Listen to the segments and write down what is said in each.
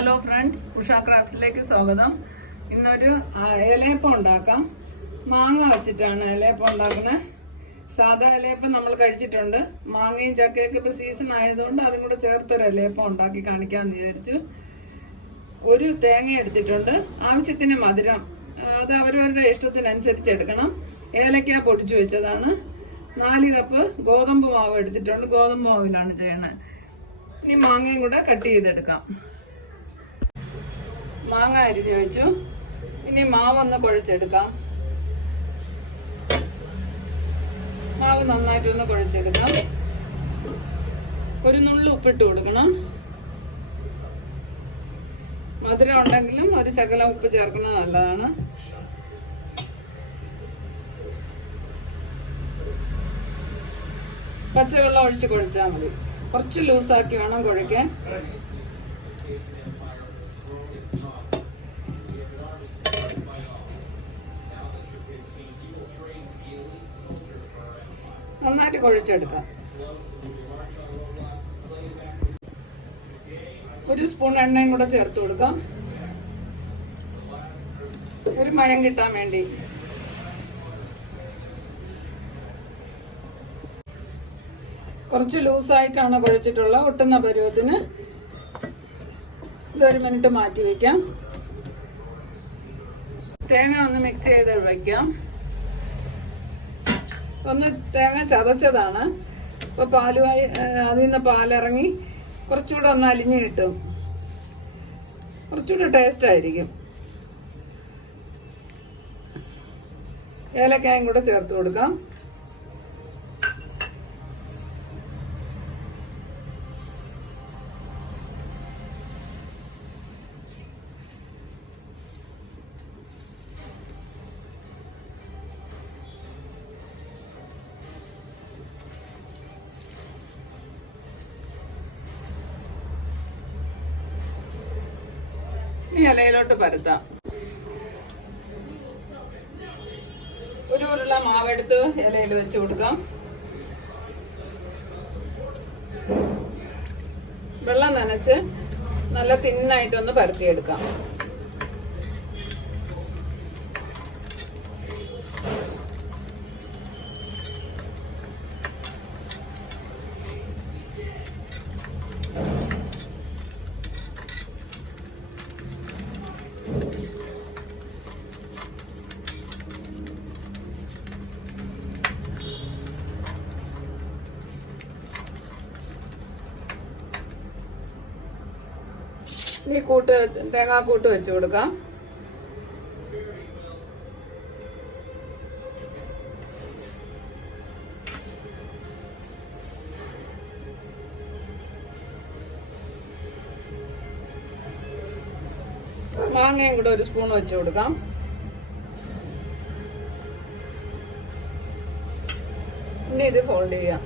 Hello friends Usha ക്രാഫ്റ്റ്സിലേക്ക് സ്വാഗതം. ഇന്നൊരു ഇലയപ്പം ഉണ്ടാക്കാം. മാങ്ങ വെച്ചിട്ടാണ് ഇലയപ്പം ഉണ്ടാക്കുന്നത്. സാധാ ഇലയപ്പം നമ്മൾ കഴിച്ചിട്ടുണ്ട്. മാങ്ങയും ചക്കയൊക്കെ ഇപ്പോൾ സീസൺ ആയതുകൊണ്ട് അതും കൂടെ ചേർത്തൊരു ഇലയപ്പം ഉണ്ടാക്കി കാണിക്കാമെന്ന് വിചാരിച്ചു. ഒരു തേങ്ങ എടുത്തിട്ടുണ്ട്. ആവശ്യത്തിന് മധുരം അത് അവരവരുടെ ഇഷ്ടത്തിനനുസരിച്ച് എടുക്കണം. ഏലക്ക പൊടിച്ചു വെച്ചതാണ്. നാല് കപ്പ് ഗോതമ്പ് മാവ് എടുത്തിട്ടുണ്ട്. ഗോതമ്പ് മാവിലാണ് ചെയ്യണത് ഇനി മാങ്ങയും കൂടെ കട്ട് ചെയ്തെടുക്കാം. മാങ്ങ അരിഞ്ഞു വെച്ചു. ഇനി മാവൊന്ന് കുഴച്ചെടുക്കാം. മാവ് നന്നായിട്ട് ഒന്ന് കുഴച്ചെടുക്കാം. ഒരു നുള്ളു ഉപ്പിട്ട് കൊടുക്കണം. മധുരം ഉണ്ടെങ്കിലും ഒരു ശകലം ഉപ്പ് ചേർക്കുന്നത് നല്ലതാണ്. പച്ചവെള്ളം ഒഴിച്ച് കുഴച്ചാൽ മതി. കുറച്ച് ലൂസാക്കി വേണം കുഴയ്ക്കാൻ. നന്നായിട്ട് കുഴച്ചെടുക്കാം. ഒരു സ്പൂൺ എണ്ണയും കൂടെ ചേർത്ത് കൊടുക്കാം. ഒരു മയം കിട്ടാൻ വേണ്ടി. കുറച്ച് ലൂസായിട്ടാണ് കുഴച്ചിട്ടുള്ള ഒട്ടുന്ന പരുവത്തിന് ഇതൊരു മിനിറ്റ് മാറ്റി വെക്കാം. തേങ്ങ ഒന്ന് മിക്സ് ചെയ്ത് വയ്ക്കാം ഒന്ന് തേങ്ങ ചതച്ചതാണ്. അപ്പൊ പാലുമായി അതിൽ നിന്ന് പാലിറങ്ങി കുറച്ചുകൂടെ ഒന്ന് അലിഞ്ഞ് കിട്ടും. കുറച്ചുകൂടെ ടേസ്റ്റ് ആയിരിക്കും. ഏലക്കായും കൂടെ ചേർത്ത് കൊടുക്കാം. ഈ ഇലയിലോട്ട് പരത്താം. ഒരു ഉരുള മാവെടുത്ത് ഇലയിൽ വെച്ച് കൊടുക്കാം. വെള്ളം നനച്ച് നല്ല തിന്നായിട്ടൊന്ന് പരത്തിയെടുക്കാം. ഇനി കൂട്ട് തേങ്ങാക്കൂട്ട് വെച്ച് കൊടുക്കാം. മാങ്ങയും കൂടെ ഒരു സ്പൂൺ വെച്ച് കൊടുക്കാം. ഇനി ഇത് ഫോൾഡ് ചെയ്യാം.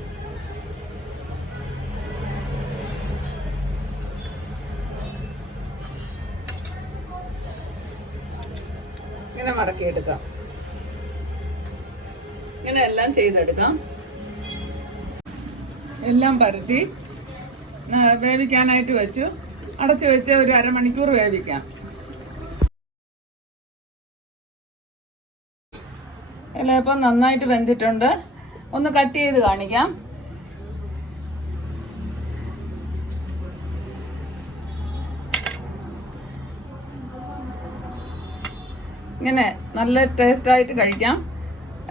ഇങ്ങനെ മടക്കി എടുക്കാം. ഇങ്ങനെ എല്ലാം ചെയ്തെടുക്കാം. എല്ലാം പരത്തി വേവിക്കാനായിട്ട് വെച്ചു. അടച്ചു വെച്ച് ഒരു അരമണിക്കൂർ വേവിക്കാം. ഇലയപ്പം നന്നായിട്ട് വെന്തിട്ടുണ്ട്. ഒന്ന് കട്ട് ചെയ്ത് കാണിക്കാം. ഇങ്ങനെ നല്ല ടേസ്റ്റായിട്ട് കഴിക്കാം.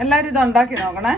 എല്ലാവരും ഇത് ഉണ്ടാക്കി നോക്കണേ.